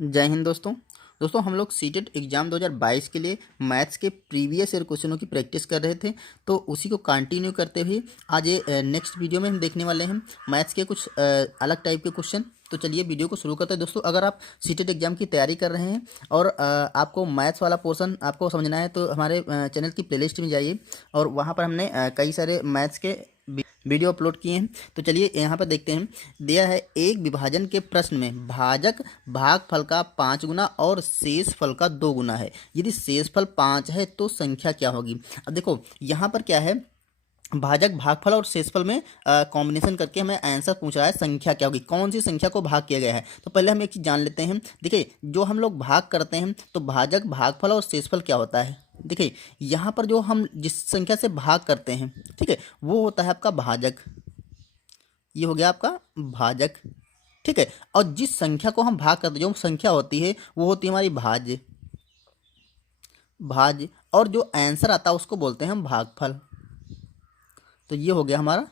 जय हिंद दोस्तों। हम लोग सीटेट एग्ज़ाम 2022 के लिए मैथ्स के प्रीवियस ईयर क्वेश्चनों की प्रैक्टिस कर रहे थे, तो उसी को कंटिन्यू करते हुए आज ये नेक्स्ट वीडियो में हम देखने वाले हैं मैथ्स के कुछ अलग टाइप के क्वेश्चन। तो चलिए वीडियो को शुरू करते हैं दोस्तों। अगर आप सीटेट एग्ज़ाम की तैयारी कर रहे हैं और आपको मैथ्स वाला पोर्शन आपको समझना है तो हमारे चैनल की प्लेलिस्ट में जाइए और वहाँ पर हमने कई सारे मैथ्स के वीडियो अपलोड किए हैं। तो चलिए यहाँ पर देखते हैं। दिया है एक विभाजन के प्रश्न में भाजक भागफल का 5 गुना और शेषफल का 2 गुना है। यदि शेषफल 5 है तो संख्या क्या होगी। अब देखो यहाँ पर क्या है, भाजक भागफल और शेषफल में कॉम्बिनेशन करके हमें आंसर पूछ रहा है संख्या क्या होगी, कौन सी संख्या को भाग किया गया है। तो पहले हम एक चीज़ जान लेते हैं। देखिए जो हम लोग भाग करते हैं तो भाजक भागफल और शेषफल क्या होता है। देखिए यहाँ पर जो हम जिस संख्या से भाग करते हैं, ठीक है, वो होता है आपका भाजक। ये हो गया आपका भाजक, ठीक है। और जिस संख्या को हम भाग करते हैं, जो संख्या होती है वो होती है हमारी भाज्य। और जो आंसर आता है उसको बोलते हैं हम भागफल। तो ये हो गया हमारा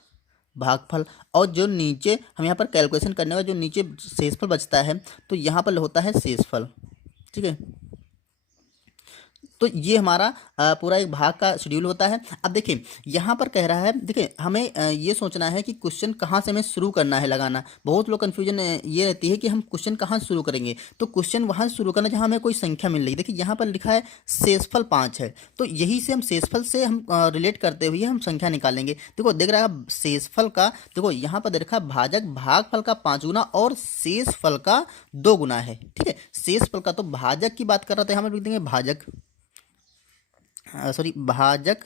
भागफल। और जो नीचे हम यहाँ पर कैलकुलेशन करने का जो नीचे शेषफल बचता है तो यहाँ पर होता है शेषफल, ठीक है। तो ये हमारा पूरा एक भाग का शेड्यूल होता है। अब देखिए यहाँ पर कह रहा है, देखिए हमें ये सोचना है कि क्वेश्चन कहाँ से हमें शुरू करना है लगाना। बहुत लोग कन्फ्यूजन ये रहती है कि हम क्वेश्चन कहाँ से शुरू करेंगे। तो क्वेश्चन वहाँ से शुरू करना जहाँ हमें कोई संख्या मिल रही है। देखिए यहाँ पर लिखा है शेषफल 5 है, तो यही से हम शेषफल से हम रिलेट करते हुए हम संख्या निकालेंगे। देखो देख रहा है शेषफल का, देखो यहाँ पर दे रखा है भाजक भागफल का 5 गुना और शेषफल का 2 गुना है, ठीक है। शेषफल का तो भाजक की बात कर रहे थे, हम लिख देंगे भाजक, सॉरी भाजक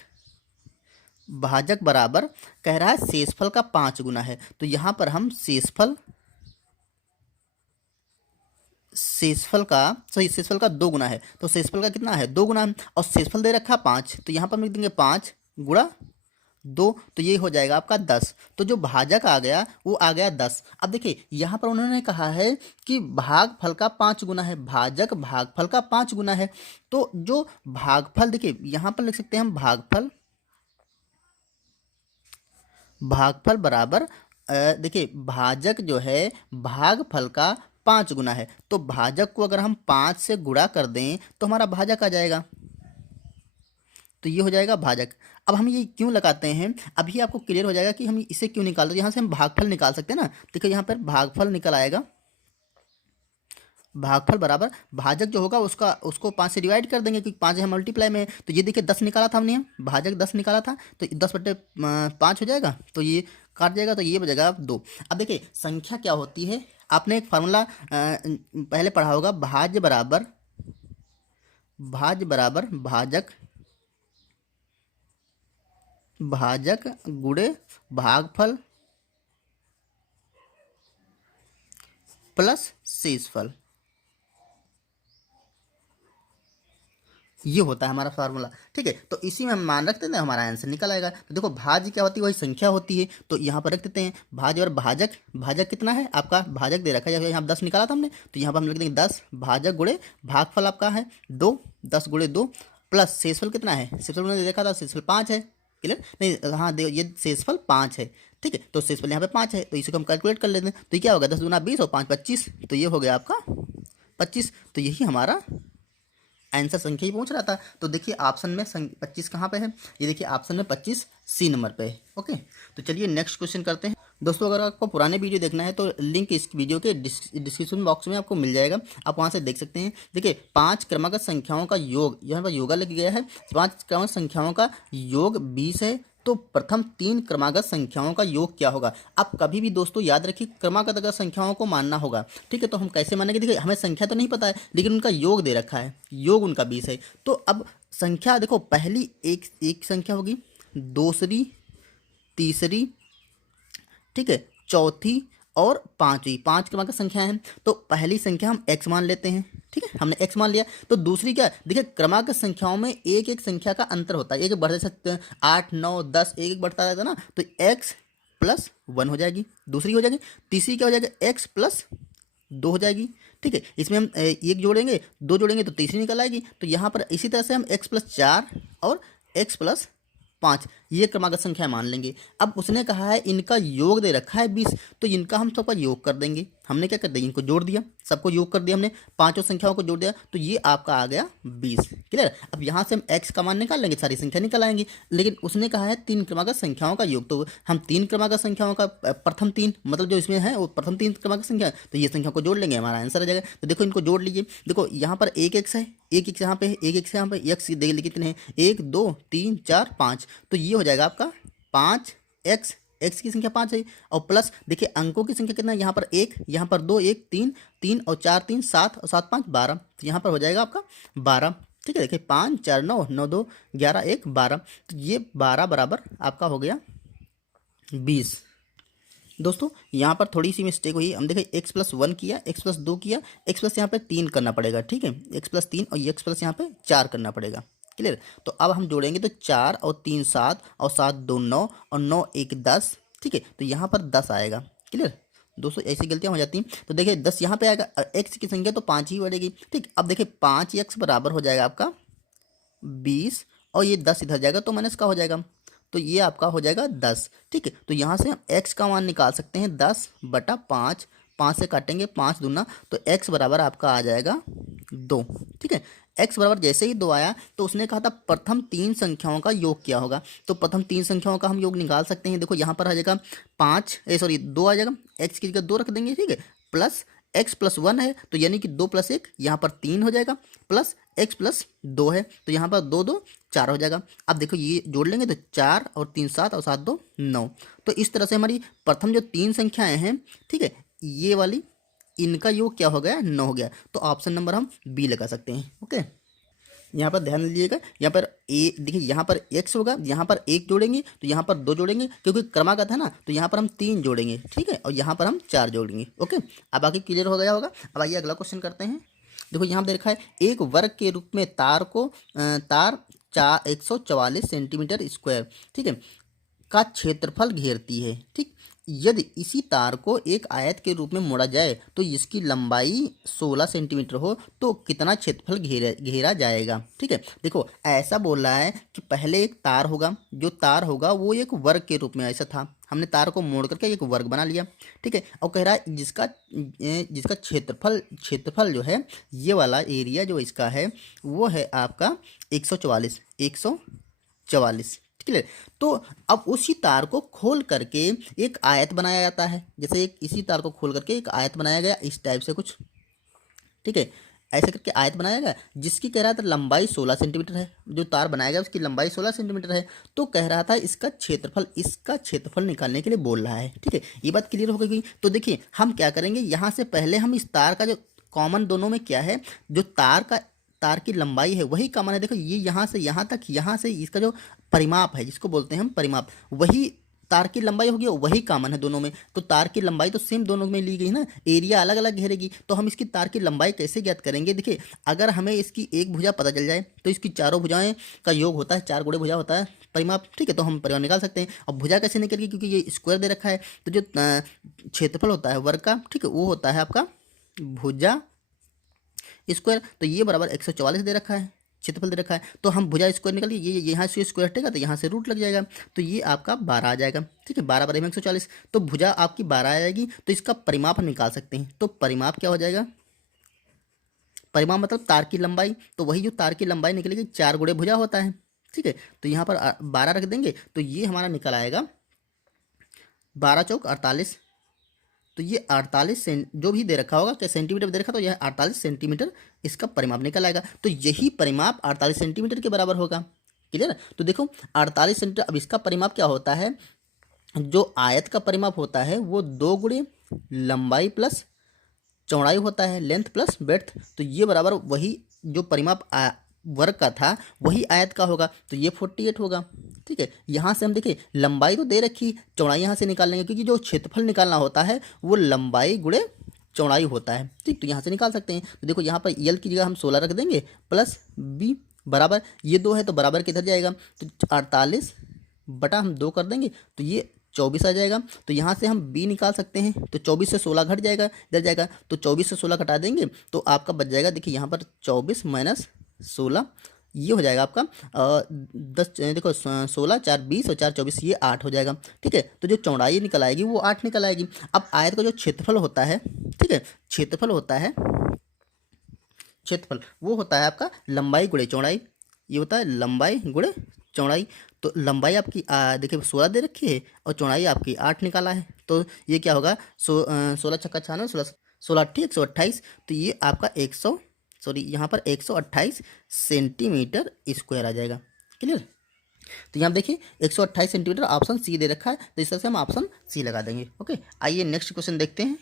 बराबर कह रहा है शेषफल का 5 गुना है। तो यहाँ पर हम शेषफल का 2 गुना है। तो शेषफल का कितना है 2 गुना, और शेषफल दे रखा 5, तो यहाँ पर हम लिख देंगे 5 गुणा 2, तो ये हो जाएगा आपका 10। तो जो भाजक आ गया वो आ गया 10। अब देखिए यहाँ पर उन्होंने कहा है कि भागफल का 5 गुना है, भाजक भागफल का 5 गुना है। तो जो भागफल, देखिए यहाँ पर लिख सकते हैं हम भागफल बराबर देखिए भाजक जो है भागफल का 5 गुना है, तो भाजक को अगर हम 5 से गुणा कर दें तो हमारा भाजक आ जाएगा। तो ये हो जाएगा भाजक। अब हम ये क्यों लगाते हैं अभी आपको क्लियर हो जाएगा कि हम इसे क्यों निकालते हैं। यहाँ से हम भागफल निकाल सकते हैं ना। देखिए यहाँ पर भागफल निकल आएगा, भागफल बराबर भाजक जो होगा उसको 5 से डिवाइड कर देंगे क्योंकि 5 है मल्टीप्लाई में। तो ये देखिए 10 निकाला था हमने, भाजक 10 निकाला था, तो 10/5 हो जाएगा, तो ये काट जाएगा, तो ये बचेगा 2। अब देखिए संख्या क्या होती है, आपने एक फार्मूला पहले पढ़ा होगा, भाज्य बराबर भाजक गुणे भागफल प्लस शेषफल। ये होता है हमारा फार्मूला, ठीक है। तो इसी में हम मान रखते हैं, हमारा आंसर निकल आएगा। तो देखो भाज्य क्या होती है, वही संख्या होती है, तो यहाँ पर रख देते हैं भाज्य। और भाजक कितना है आपका, भाजक दे रखा है, यहाँ 10 निकाला था हमने, तो यहाँ पर हम लिख देंगे 10 भाजक गुणे भागफल आपका है 2, 10 गुणे 2 प्लस शेषफल कितना है, शेषफल मैंने देखा था शेषफल 5 है, क्लियर नहीं, हाँ देखो ये शेषफल 5 है, ठीक है। तो शेषफल यहाँ पे 5 है, तो इसी को हम कैलकुलेट कर लेते हैं। तो ये क्या होगा 10 दूना 20 और 5 25, तो ये हो गया आपका 25। तो यही हमारा आंसर संख्या ही पहुंच रहा था। तो देखिए ऑप्शन में 25 कहाँ पे है, ये देखिए ऑप्शन में 25 सी नंबर पे है। ओके, तो चलिए नेक्स्ट क्वेश्चन करते हैं दोस्तों। अगर आपको पुराने वीडियो देखना है तो लिंक इस वीडियो के डिस्क्रिप्शन बॉक्स में आपको मिल जाएगा, आप वहाँ से देख सकते हैं। देखिए 5 क्रमागत संख्याओं का योग, यहाँ पर योगा लिखा गया है, 5 क्रमागत संख्याओं का योग 20 है, तो प्रथम 3 क्रमागत संख्याओं का योग क्या होगा। आप कभी भी दोस्तों याद रखिए क्रमागत अगर संख्याओं को मानना होगा, ठीक है। तो हम कैसे मानेंगे, देखिए हमें संख्या तो नहीं पता है लेकिन उनका योग दे रखा है, योग उनका 20 है। तो अब संख्या देखो पहली एक संख्या होगी, दूसरी, तीसरी, ठीक है, चौथी और पांचवी, 5 क्रमागत संख्या है। तो पहली संख्या हम x मान लेते हैं, ठीक है, हमने x मान लिया। तो दूसरी क्या, देखिए क्रमागत संख्याओं में एक एक संख्या का अंतर होता है, एक बढ़ सकते हैं 8 9 10, एक एक बढ़ता रहता है ना, तो x प्लस 1 हो जाएगी, दूसरी हो जाएगी। तीसरी क्या हो जाएगा, x प्लस 2 हो जाएगी, ठीक है। इसमें हम एक जोड़ेंगे 2 जोड़ेंगे तो तीसरी निकल आएगी। तो यहाँ पर इसी तरह से हम x प्लस 4 और x प्लस 5 ये क्रमागत संख्या मान लेंगे। अब उसने कहा है इनका योग दे रखा है 20, तो इनका हम सबका योग कर देंगे। हमने क्या कर दिया, इनको जोड़ दिया, सबको योग कर दिया हमने, पांचों संख्याओं को जोड़ दिया, तो ये आपका आ गया 20। क्लियर। अब यहाँ से हम x का मान निकाल लेंगे, सारी संख्या निकल आएंगी, लेकिन उसने कहा है तीन क्रमागत संख्याओं का योग, तो हम तीन क्रमागत संख्याओं का प्रथम तीन, मतलब जो इसमें है वो प्रथम तीन क्रमागत संख्या है, तो ये संख्या को जोड़ लेंगे, हमारा आंसर आ जाएगा। तो देखो इनको जोड़ लीजिए, देखो यहाँ पर एक एक्स है, एक एक्स यहाँ पे है, एक एक्स यहाँ पे, एक्स देख लीजिए कितने हैं, 1 2 3 4 5, तो ये हो जाएगा आपका 5x, एक्स की संख्या 5 है, और प्लस देखिए अंकों की संख्या कितना है, यहाँ पर एक, यहाँ पर दो, एक तीन, तीन और चार तीन 7 और 7 5 12, तो यहाँ पर हो जाएगा आपका 12। ठीक है, देखिए 5 4 9 9 2 11 1 12, तो ये 12 बराबर आपका हो गया 20। दोस्तों यहाँ पर थोड़ी सी मिस्टेक हुई, हम देखें x प्लस 1 किया, x प्लस 2 किया, x प्लस यहाँ पे 3 करना पड़ेगा। ठीक है, x प्लस 3 और x प्लस यहाँ पे 4 करना पड़ेगा। क्लियर। तो अब हम जोड़ेंगे तो 4 और 3 7 और 7 2 9 और 9 1 10। ठीक है, तो यहाँ पर 10 आएगा। क्लियर दोस्तों, ऐसी गलतियाँ हो जाती हैं। तो देखिए 10 यहाँ पे आएगा, x की संख्या तो 5 ही बढ़ेगी। ठीक, अब देखिए 5x बराबर हो जाएगा आपका 20, और ये 10 इधर जाएगा तो माइनस का हो जाएगा, तो ये आपका हो जाएगा 10। ठीक है, तो यहाँ से हम x का मान निकाल सकते हैं 10 बटा 5, 5 से काटेंगे 5 दूना, तो x बराबर आपका आ जाएगा 2। ठीक है, x बराबर जैसे ही 2 आया तो उसने कहा था प्रथम तीन संख्याओं का योग क्या होगा, तो प्रथम तीन संख्याओं का हम योग निकाल सकते हैं। देखो यहाँ पर आ जाएगा 2 आ जाएगा, x की जगह 2 रख देंगे। ठीक है, प्लस x प्लस 1 है, तो यानी कि 2 प्लस 1 यहाँ पर 3 हो जाएगा, प्लस x प्लस 2 है, तो यहाँ पर 2 2 4 हो जाएगा। अब देखो ये जोड़ लेंगे तो 4 और 3 7 और 7 2 9, तो इस तरह से हमारी प्रथम जो तीन संख्याएं हैं, ठीक है, ये वाली इनका योग क्या हो गया, 9 हो गया। तो ऑप्शन नंबर हम बी लगा सकते हैं। ओके, यहाँ पर ध्यान दीजिएगा, यहाँ पर ए देखिए, यहाँ पर x होगा, यहाँ पर 1 जोड़ेंगे तो यहाँ पर 2 जोड़ेंगे, क्योंकि क्रमागत है ना, तो यहाँ पर हम 3 जोड़ेंगे। ठीक है, और यहाँ पर हम 4 जोड़ेंगे। ओके, अब बाकी क्लियर हो गया होगा। अब आइए अगला क्वेश्चन करते हैं। देखो यहाँ पे देखा है, एक वर्ग के रूप में तार 144 सेंटीमीटर स्क्वायर, ठीक है, का क्षेत्रफल घेरती है। ठीक, यदि इसी तार को एक आयत के रूप में मोड़ा जाए तो इसकी लंबाई 16 सेंटीमीटर हो तो कितना क्षेत्रफल घेरा जाएगा। ठीक है, देखो ऐसा बोल रहा है कि पहले एक तार होगा, जो तार होगा वो एक वर्ग के रूप में, ऐसा था, हमने तार को मोड़ करके एक वर्ग बना लिया। ठीक है, और कह रहा है जिसका क्षेत्रफल जो है, ये वाला एरिया जो इसका है वो है आपका 144। क्लियर। तो अब उसी तार को खोल करके एक आयत बनाया जाता है, जैसे एक इसी तार को खोल करके एक आयत बनाया गया इस टाइप से कुछ। ठीक है, ऐसे करके आयत बनाया गया, जिसकी कह रहा था लंबाई 16 सेंटीमीटर है, जो तार बनाया गया उसकी लंबाई 16 सेंटीमीटर है। तो कह रहा था इसका क्षेत्रफल निकालने के लिए बोल रहा है। ठीक है, ये बात क्लियर हो गई। तो देखिए हम क्या करेंगे, यहाँ से पहले हम इस तार का जो कॉमन दोनों में क्या है, जो तार की लंबाई है वही कॉमन है। देखो ये यहाँ से यहाँ तक, यहाँ से इसका जो परिमाप है, जिसको बोलते हैं हम परिमाप, वही तार की लंबाई होगी, वही कॉमन है दोनों में। तो तार की लंबाई तो सेम दोनों में ली गई ना, एरिया अलग अलग घेरेगी, तो हम इसकी तार की लंबाई कैसे ज्ञात करेंगे। देखिए अगर हमें इसकी एक भुजा पता चल जाए तो इसकी चारों भुजाएं का योग होता है, 4 गुणे भुजा होता है परिमाप। ठीक है, तो हम परिमाप निकाल सकते हैं। अब भुजा कैसे निकलेगी, क्योंकि ये स्क्वायर दे रखा है, तो जो क्षेत्रफल होता है वर्ग का, ठीक है, वो होता है आपका भुजा स्क्वायर। तो ये बराबर 144 दे रखा है, क्षेत्रफल दे रखा है, तो हम भुजा स्क्वायर निकालिए, ये यहाँ से स्क्वायर हटेगा तो यहाँ से रूट लग जाएगा, तो ये आपका 12 आ जाएगा। ठीक है, 12 बराबर 140, तो भुजा आपकी 12 आ जाएगी, तो इसका परिमाप हम निकाल सकते हैं। तो परिमाप क्या हो जाएगा, परिमाप मतलब तार की लंबाई, तो वही जो तार की लंबाई निकलेगी 4 गुणे भुजा होता है। ठीक है, तो यहाँ पर 12 रख देंगे, तो ये हमारा निकल आएगा 12 चौक 48, तो ये 48 जो भी दे रखा होगा, क्या सेंटीमीटर दे रखा, तो यह 48 सेंटीमीटर इसका परिमाप निकल आएगा। तो यही परिमाप 48 सेंटीमीटर के बराबर होगा। क्लियर। तो देखो 48 सेंटीमीटर, अब इसका परिमाप क्या होता है, जो आयत का परिमाप होता है वो 2 गुणे लंबाई प्लस चौड़ाई होता है, लेंथ प्लस ब्रेड्थ। तो ये बराबर वही जो परिमाप वर्ग का था वही आयत का होगा, तो ये 48 होगा। ठीक है, यहाँ से हम देखिए लंबाई तो दे रखी, चौड़ाई यहाँ से निकाल लेंगे, क्योंकि जो क्षेत्रफल निकालना होता है वो लंबाई गुणे चौड़ाई होता है। ठीक, तो यहाँ से निकाल सकते हैं। तो देखो यहाँ पर यल की जगह हम 16 रख देंगे, प्लस बी बराबर ये 2 है, तो बराबर किधर जाएगा, तो 48 बटा हम 2 कर देंगे, तो ये 24 आ जाएगा। तो यहाँ से हम b निकाल सकते हैं, तो 24 से 16 घट जाएगा, इधर जाएगा, तो 24 से 16 घटा देंगे तो आपका बच जाएगा, देखिए यहाँ पर 24 माइनस 16, ये हो जाएगा आपका 10 देखो 16 4 20 और 4 24, ये 8 हो जाएगा। ठीक है, तो जो चौड़ाई निकल आएगी वो 8 निकल आएगी। अब आयत का जो क्षेत्रफल होता है, ठीक है, क्षेत्रफल होता है, क्षेत्रफल वो होता है आपका लंबाई गुणे चौड़ाई। ये होता है लंबाई गुणे चौड़ाई। तो लंबाई आपकी देखिए 16 दे रखी है और चौड़ाई आपकी 8 निकाला है। तो ये क्या होगा, 16 छक्का 96, 16 8 128। तो ये आपका 100 सॉरी यहाँ पर 128 सेंटीमीटर स्क्वायर आ जाएगा। क्लियर। तो यहाँ देखिए 128 सेंटीमीटर ऑप्शन सी दे रखा है, तो इस तरह से हम ऑप्शन सी लगा देंगे। ओके, आइए नेक्स्ट क्वेश्चन देखते हैं।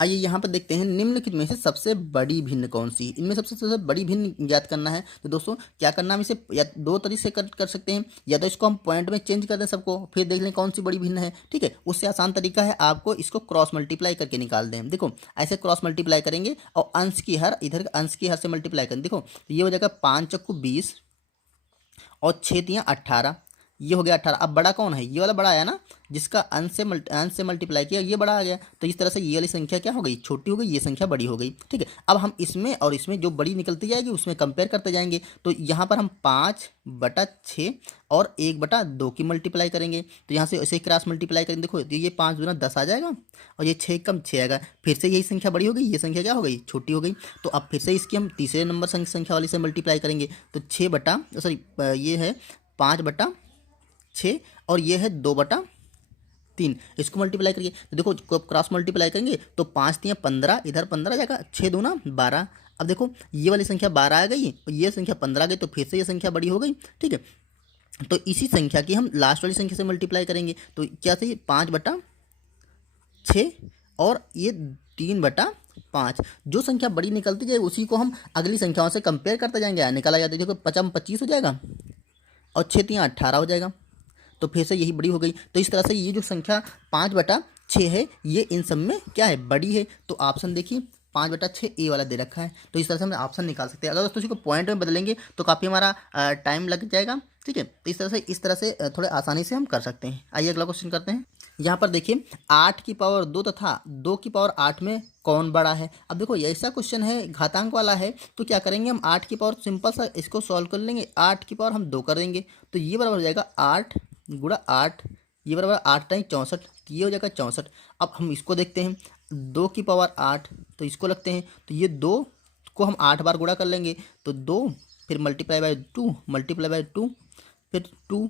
आइए यहाँ पर देखते हैं, निम्नलिखित में से सबसे बड़ी भिन्न कौन सी। इनमें सबसे बड़ी भिन्न ज्ञात करना है। तो दोस्तों क्या करना, हम इसे या दो तरीके से कर सकते हैं, या तो इसको हम पॉइंट में चेंज कर दें सबको, फिर देख लें कौन सी बड़ी भिन्न है। ठीक है, उससे आसान तरीका है आपको इसको क्रॉस मल्टीप्लाई करके निकाल दें। देखो ऐसे क्रॉस मल्टीप्लाई करेंगे और अंश की हर इधर अंश की हर से मल्टीप्लाई करें। देखो तो ये हो जाएगा 5 चक्कू 20 और 6 तियाँ 18, ये हो गया 18। अब बड़ा कौन है, ये वाला बड़ा आया ना, जिसका अंश से मल्टीप्लाई किया, ये बड़ा आ गया। तो इस तरह से ये वाली संख्या क्या हो गई, छोटी हो गई, ये संख्या बड़ी हो गई। ठीक है, अब हम इसमें और इसमें जो बड़ी निकलती जाएगी उसमें कंपेयर करते जाएंगे। तो यहाँ पर हम 5/6 और 1/2 की मल्टीप्लाई करेंगे। तो यहाँ से ऐसे क्रॉस मल्टीप्लाई करेंगे। देखो तो ये 5 दूना 10 आ जाएगा और ये 6 कम 6 आएगा। फिर से यही संख्या बड़ी हो गई, ये संख्या क्या हो गई, छोटी हो गई। तो अब फिर से इसकी हम तीसरे नंबर संख्या वाली से मल्टीप्लाई करेंगे। तो 6 ये है 5/6 और ये है 2/3, इसको मल्टीप्लाई करिए। तो देखो क्रॉस मल्टीप्लाई करेंगे तो 5 तियाँ 15, इधर 15 जाएगा, 6 दूना 12। अब देखो ये वाली संख्या 12 आ गई और ये संख्या 15 आ गई, तो फिर से ये संख्या बड़ी हो गई। ठीक है, तो इसी संख्या की हम लास्ट वाली संख्या से मल्टीप्लाई करेंगे। तो क्या सही, 5/6 और ये 3/5। जो संख्या बड़ी निकलती जाए उसी को हम अगली संख्याओं से कंपेयर करते जाएंगे, निकाला जाता है। देखो 25 हो जाएगा और 6 तियाँ 18 हो जाएगा, तो फिर से यही बड़ी हो गई। तो इस तरह से ये जो संख्या 5/6 है, ये इन सब में क्या है, बड़ी है। तो ऑप्शन देखिए 5/6 ए वाला दे रखा है। तो इस तरह से हम ऑप्शन निकाल सकते हैं। अगर दोस्तों इसको पॉइंट में बदलेंगे तो काफ़ी हमारा टाइम लग जाएगा। ठीक है, तो इस तरह से थोड़े आसानी से हम कर सकते हैं। आइए अगला क्वेश्चन करते हैं। यहाँ पर देखिए 8 की पावर 2 तथा 2 की पावर 8 में कौन बड़ा है। अब देखो ये ऐसा क्वेश्चन है, घातांक वाला है, तो क्या करेंगे हम 8 की पावर सिंपल सा इसको सॉल्व कर लेंगे। 8 की पावर हम 2 कर देंगे, तो ये बराबर हो जाएगा 8 गुणा 8, ये बराबर 8 टाइम 64, तो ये हो जाएगा 64। अब हम इसको देखते हैं, 2 की पावर 8, तो इसको लगते हैं, तो ये 2 को हम 8 बार गुणा कर लेंगे। तो 2 फिर मल्टीप्लाई बाय 2 फिर 2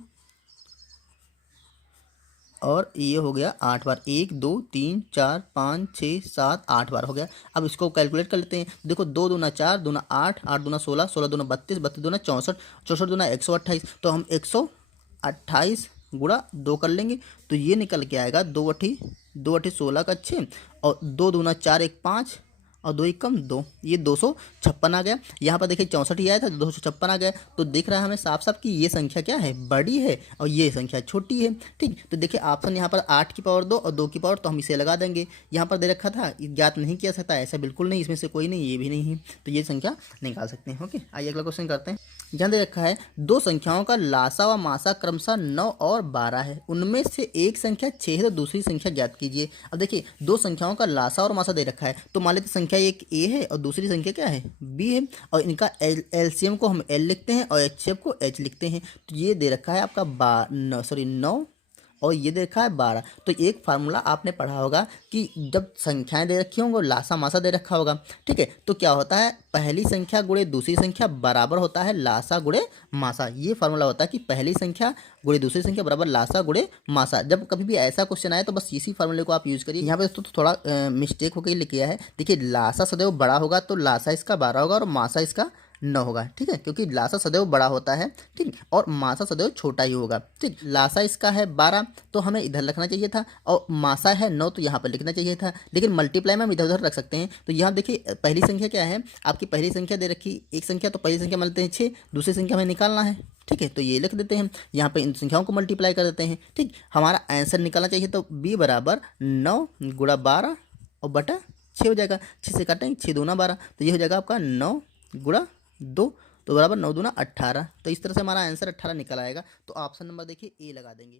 और ये हो गया 8 बार, 1 2 3 4 5 6 7 8 बार हो गया। अब इसको कैलकुलेट कर लेते हैं। देखो 2 दूना 4, दूना 8, 8 दूना 16, 16 दूना 32, 32 दूना 64, 64 दूना 128। तो हम 128 गुणा 2 कर लेंगे, तो ये निकल के आएगा 2 अठी 16 का 6 और 2 दूना 4 1 5 और 2 1 2, ये 256 आ गया। यहाँ पर देखिए 64 ही आया था, 256 आ गया। तो दिख रहा है हमें साफ साफ कि ये संख्या क्या है, बड़ी है और ये संख्या छोटी है। ठीक, तो देखिए ऑप्शन यहाँ पर 8 की पावर 2 और 2 की पावर, तो हम इसे लगा देंगे। यहाँ पर दे रखा था ज्ञात नहीं किया सकता, ऐसा बिल्कुल नहीं, इसमें से कोई नहीं, ये भी नहीं है, तो ये संख्या निकाल सकते हैं। ओके, आइए अगला क्वेश्चन करते हैं। जहाँ दे रखा है 2 संख्याओं का लासा व मासा क्रमशः 9 और 12 है, उनमें से एक संख्या 6 है, तो दूसरी संख्या ज्ञात कीजिए। अब देखिए 2 संख्याओं का लासा और मासा दे रखा है, तो मान लेते संख्या एक ए है और दूसरी संख्या क्या है, बी है, और इनका एलसीएम को हम एल लिखते हैं और एचसीएफ को एच लिखते हैं। तो ये दे रखा है आपका 9 और ये दे रखा है 12। तो एक फार्मूला आपने पढ़ा होगा कि जब संख्याएं दे रखी होंगी, लासा मासा दे रखा होगा, ठीक है, तो क्या होता है, पहली संख्या गुणे दूसरी संख्या बराबर होता है लासा गुणे मासा। ये फार्मूला होता है कि पहली संख्या गुणे दूसरी संख्या बराबर लासा गुणे मासा। जब कभी भी ऐसा क्वेश्चन आए तो बस इसी फार्मूले को आप यूज़ करिए। यहाँ पे तो थोड़ा मिस्टेक होकर लिख किया है। देखिए लासा सदैव बड़ा होगा, तो लासा इसका 12 होगा और मासा इसका 9 होगा। ठीक है, क्योंकि लासा सदैव बड़ा होता है, ठीक, और मासा सदैव छोटा ही होगा। ठीक, लासा इसका है 12, तो हमें इधर रखना चाहिए था, और मासा है 9, तो यहाँ पर लिखना चाहिए था, लेकिन मल्टीप्लाई में हम इधर उधर रख सकते हैं। तो यहाँ देखिए पहली संख्या क्या है आपकी, पहली संख्या दे रखी एक संख्या, तो पहली संख्या मान लेते हैं 6, दूसरी संख्या हमें निकालना है। ठीक है, तो ये लिख देते हैं, यहाँ पे इन संख्याओं को मल्टीप्लाई कर देते हैं। ठीक, हमारा आंसर निकालना चाहिए, तो b बराबर 9 गुणा 12 और बटा 6 हो जाएगा। 6 से काटेंगे, 6 दूना 12, तो ये हो जाएगा आपका 9 गुणा 2, तो बराबर 9 दूना 18। तो इस तरह से हमारा आंसर 18 निकल आएगा। तो ऑप्शन नंबर देखिए ए लगा देंगे।